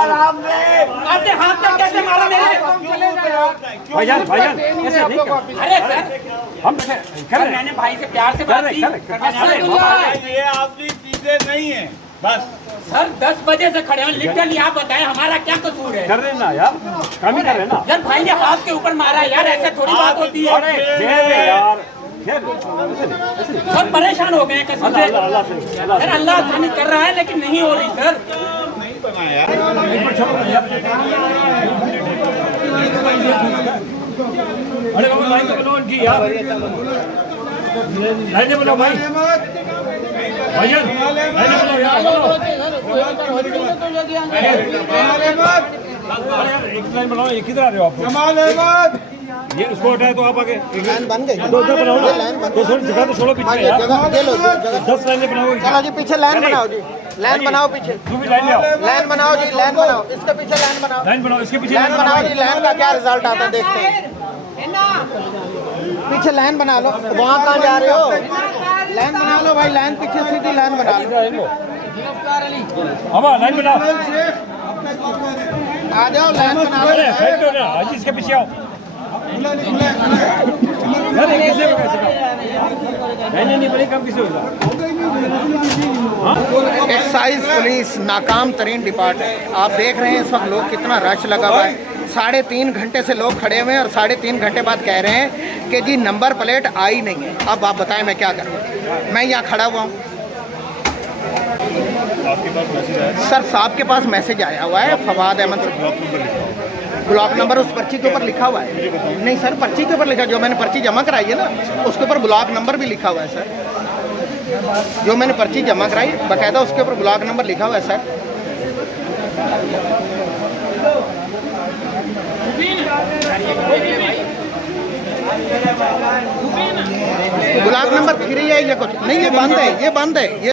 आराम से। आपने हाथ तक कैसे मारा मेरे? भाईजान भाईजान ऐसे नहीं कर। अरे सर हम कर रहे हैं। मैंने भाई से प्यार से बात की। कर रहे। ये आपकी चीजें नहीं है बस। सर 10 बजे से खड़े हैं लिटरली, आप बताएं हमारा क्या कसूर है? कर रहे ना यार, काम ही कर रहे ना यार भाई ने हाथ के ऊपर मारा यार, ऐसे थोड़ी बात होती है। यार सर परेशान हो गए हैं कसम से। अल्लाह से सर अल्लाह आसानी कर रहा है लेकिन नहीं हो रही सर। नहीं बनाया। अरे बाबा लाइन बनाओ इनकी यार, लाइन बनाओ भाई, भाईजान लाइन बनाओ यार, एक लाइन बनाओ। ये किधर आ रहे हो आप? ये उसको हटाए तो आप आगे लाइन बन गई। दो बनाओ ना, तो थोड़ी जगह तो छोड़ो पीछे यार। जगह दे लो, जगह 10 लाइनें बनाओ। चलो जी पीछे लाइन बनाओ जी, लाइन बनाओ पीछे, तू भी लाइन ले आओ, लाइन बनाओ जी, लाइन बनाओ, इसके पीछे लाइन बनाओ, लाइन बनाओ, इसके पीछे लाइन बनाओ जी। लाइन का क्या रिजल्ट आता है देखते हैं। पीछे लाइन बना लो। वहाँ कहाँ जा रहे हो? लाइन बना लो भाई, लाइन पीछे सीधी लाइन बना लो। अब लाइन बनाओ, आ जाओ लाइन बना लो। साइड पे ना आज इसके पीछे आओ। नहीं बड़ी कम किसे होगा। एक्साइज पुलिस नाकाम तरीन डिपार्टमेंट। आप देख रहे हैं इस वक्त लोग कितना रश लगा हुआ है। 3.5 घंटे से लोग खड़े हुए हैं और 3.5 घंटे बाद कह रहे हैं कि जी नंबर प्लेट आई नहीं है। अब आप बताएं मैं क्या करूं? मैं यहाँ खड़ा हुआ हूँ सर, साहब के पास मैसेज आया हुआ है फवाद अहमद से। ब्लॉक नंबर उस पर्ची के ऊपर लिखा हुआ है। नहीं सर, पर्ची के ऊपर लिखा, जो मैंने पर्ची जमा कराई है ना उसके ऊपर ब्लॉक नंबर भी लिखा हुआ है सर। जो मैंने पर्ची जमा कराई बाकायदा उसके ऊपर ब्लॉक नंबर लिखा हुआ है सर। ब्लॉक नंबर 3 है या कुछ नहीं, ये बंद है, ये बंद है।